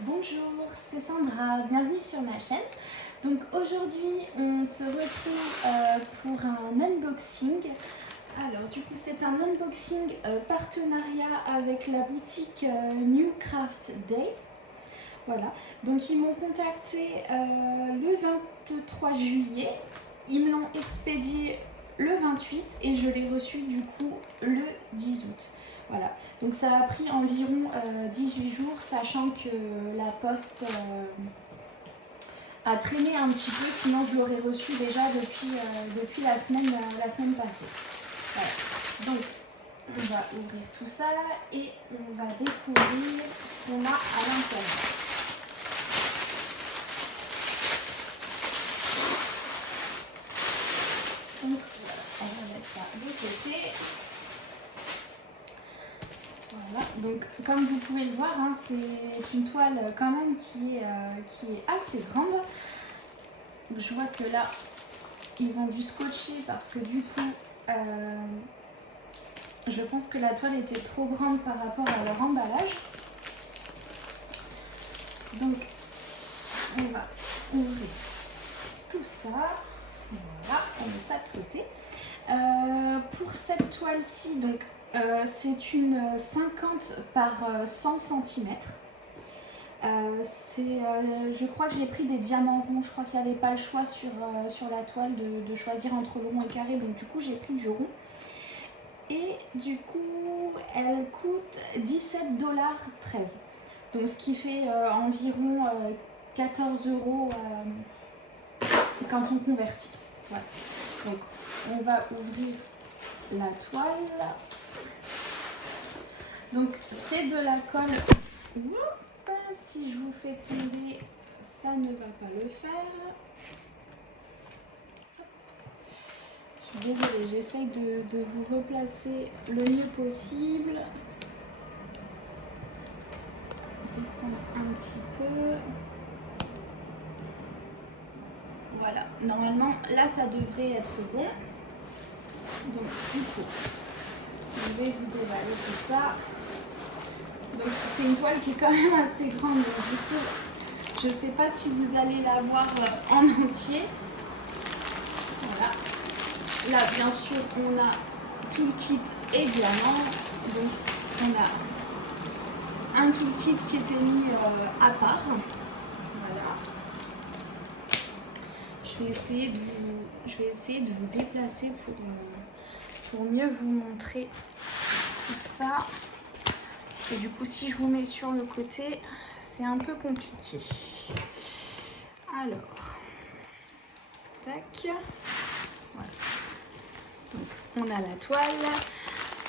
Bonjour, c'est Sandra, bienvenue sur ma chaîne. Donc aujourd'hui on se retrouve pour un unboxing. Alors du coup c'est un unboxing partenariat avec la boutique New Craft Day. Voilà, donc ils m'ont contacté le 23 juillet, ils me l'ont expédié le 28 et je l'ai reçu du coup le 10 août. Voilà, donc ça a pris environ 18 jours, sachant que la poste a traîné un petit peu, sinon je l'aurais reçu déjà depuis la semaine passée. Voilà. Donc on va ouvrir tout ça et on va découvrir ce qu'on a à l'intérieur. Donc voilà, on va mettre ça de côté. Voilà, donc comme vous pouvez le voir, hein, c'est une toile quand même qui est assez grande. Donc, je vois que là, ils ont dû scotcher parce que du coup, je pense que la toile était trop grande par rapport à leur emballage. Donc, on va ouvrir tout ça. Voilà, on met ça de côté. Pour cette toile-ci, donc c'est une 50 par 100 cm. Je crois que j'ai pris des diamants ronds. Je crois qu'il n'y avait pas le choix sur la toile de choisir entre rond et carré. Donc du coup, j'ai pris du rond. Et du coup, elle coûte 17,13 $. Donc ce qui fait environ 14 € quand on convertit. Voilà. Donc on va ouvrir la toile. Donc c'est de la colle. Oups, si je vous fais tomber, ça ne va pas le faire. Je suis désolée, j'essaye de vous replacer le mieux possible. Descendre un petit peu. Voilà, normalement là ça devrait être bon. Donc du coup, je vais vous déballer tout ça. Donc c'est une toile qui est quand même assez grande. Donc du coup, je ne sais pas si vous allez la voir en entier. Voilà. Là, bien sûr, on a tout le kit et diamant. Donc on a un toolkit qui était mis à part. Voilà. Je vais essayer de vous déplacer pour mieux vous montrer tout ça. Et du coup, si je vous mets sur le côté, c'est un peu compliqué. Alors, tac. Voilà. Donc, on a la toile.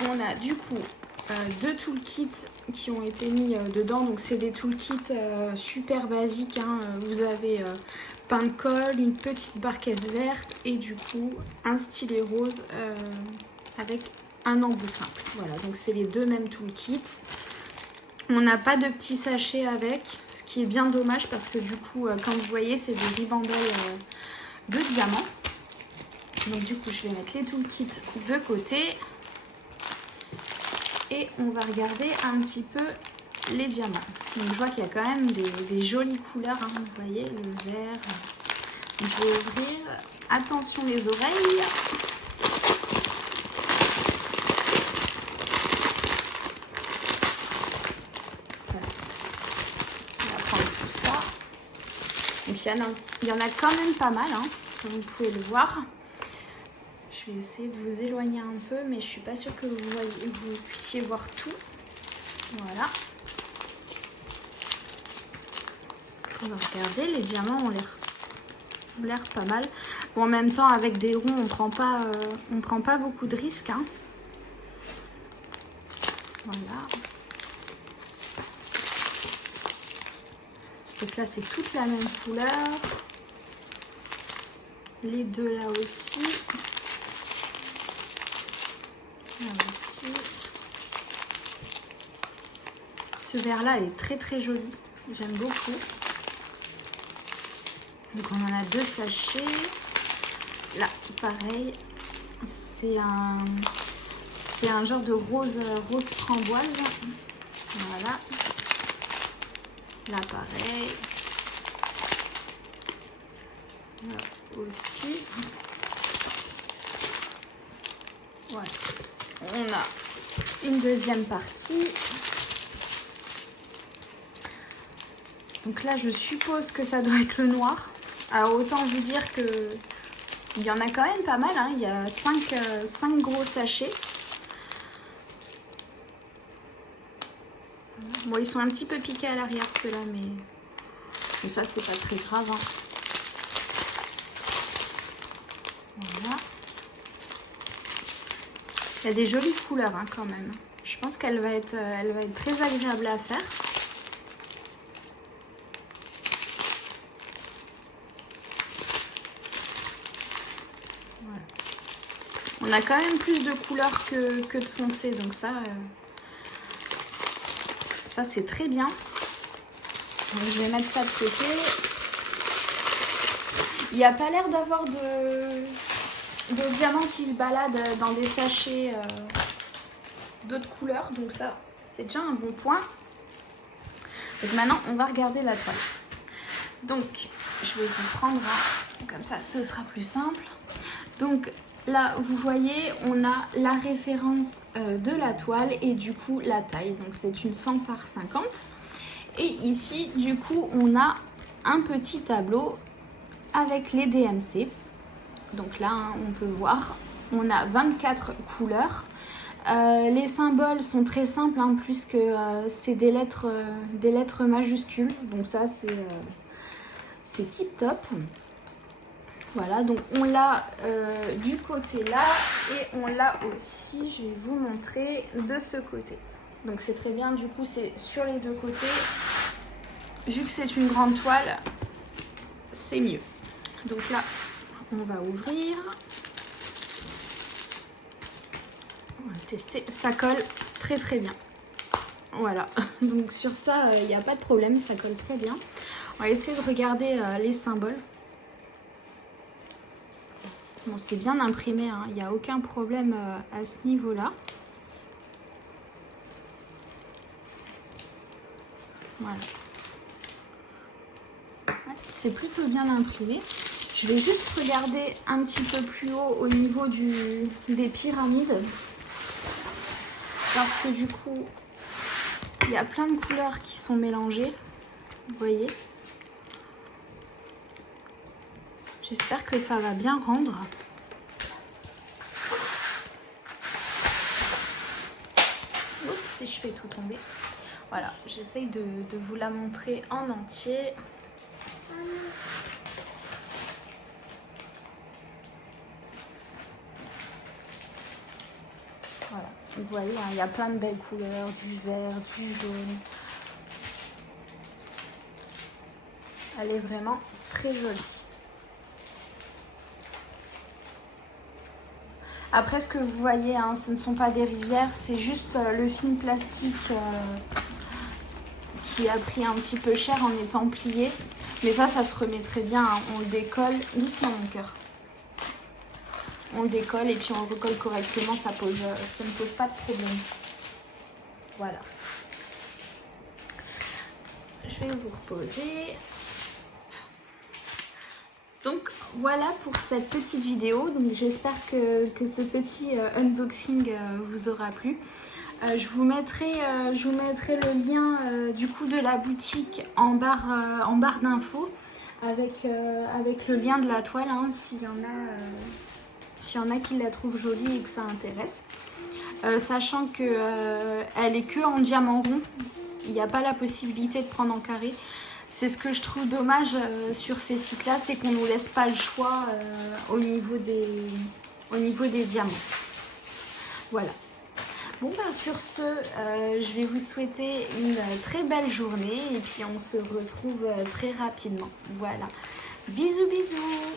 On a du coup deux toolkits qui ont été mis dedans. Donc, c'est des toolkits super basiques. Hein. Vous avez pain de colle, une petite barquette verte et du coup, un stylet rose avec un embout simple. Voilà, donc c'est les deux mêmes toolkits. On n'a pas de petit sachet avec, ce qui est bien dommage parce que du coup, comme vous voyez, c'est des ribandelles de diamants. Donc du coup, je vais mettre les toolkits de côté. Et on va regarder un petit peu les diamants. Donc je vois qu'il y a quand même des jolies couleurs, hein, vous voyez, le vert. Donc, je vais ouvrir. Attention les oreilles. Donc il y en a quand même pas mal, hein, comme vous pouvez le voir. Je vais essayer de vous éloigner un peu, mais je suis pas sûre que vous puissiez voir tout. Voilà. On va regarder, les diamants ont l'air pas mal. Bon, en même temps, avec des ronds, on prend pas beaucoup de risques. Hein. Voilà. Donc là, c'est toute la même couleur. Les deux là aussi. Là aussi. Ce vert là est très très joli. J'aime beaucoup. Donc on en a deux sachets. Là, pareil. C'est un genre de rose framboise. Voilà. Là, pareil. Là aussi. Voilà. On a une deuxième partie. Donc là, je suppose que ça doit être le noir. Alors, autant vous dire que il y en a quand même pas mal. Hein. Il y a 5 gros sachets. Bon, ils sont un petit peu piqués à l'arrière, ceux-là, mais ça, c'est pas très grave. Hein. Voilà. Il y a des jolies couleurs hein, quand même. Je pense qu'elle va être très agréable à faire. Voilà. On a quand même plus de couleurs que de foncé, donc ça c'est très bien. Donc, je vais mettre ça de côté. Il n'y a pas l'air d'avoir de diamants qui se baladent dans des sachets d'autres couleurs, donc ça c'est déjà un bon point. Donc maintenant on va regarder la toile. Donc je vais vous prendre comme ça, ce sera plus simple. Donc là vous voyez on a la référence de la toile et du coup la taille, donc c'est une 100 par 50 et ici du coup on a un petit tableau avec les DMC. Donc là hein, on peut voir on a 24 couleurs. Les symboles sont très simples hein, puisque c'est des lettres majuscules, donc ça c'est tip top. Voilà, donc on l'a du côté là et on l'a aussi, je vais vous montrer, de ce côté. Donc c'est très bien, du coup c'est sur les deux côtés. Vu que c'est une grande toile, c'est mieux. Donc là, on va ouvrir. On va tester, ça colle très très bien. Voilà, donc sur ça, il n'y a pas de problème, ça colle très bien. On va essayer de regarder les symboles. Bon, c'est bien imprimé, hein. Il n'y a aucun problème à ce niveau-là. Voilà. Ouais, c'est plutôt bien imprimé. Je vais juste regarder un petit peu plus haut au niveau des pyramides. Parce que du coup, il y a plein de couleurs qui sont mélangées. Vous voyez ? J'espère que ça va bien rendre. Oups, si je fais tout tomber. Voilà, j'essaye de vous la montrer en entier. Voilà, vous voyez, hein, il y a plein de belles couleurs, du vert, du jaune. Elle est vraiment très jolie. Après, ce que vous voyez, hein, ce ne sont pas des rivières, c'est juste le film plastique qui a pris un petit peu cher en étant plié. Mais ça se remet très bien, hein. On le décolle doucement mon cœur. On le décolle et puis on le recolle correctement, ça ne pose pas de problème. Voilà. Je vais vous reposer. Donc voilà pour cette petite vidéo. Donc j'espère que ce petit unboxing vous aura plu. Je vous mettrai le lien du coup de la boutique en barre d'infos avec le lien de la toile hein, s'il y en a qui la trouvent jolie et que ça intéresse. Sachant que elle est que en diamant rond, il n'y a pas la possibilité de prendre en carré. C'est ce que je trouve dommage sur ces sites-là, c'est qu'on ne nous laisse pas le choix au niveau des diamants. Voilà. Bon, ben, sur ce, je vais vous souhaiter une très belle journée et puis on se retrouve très rapidement. Voilà. Bisous, bisous.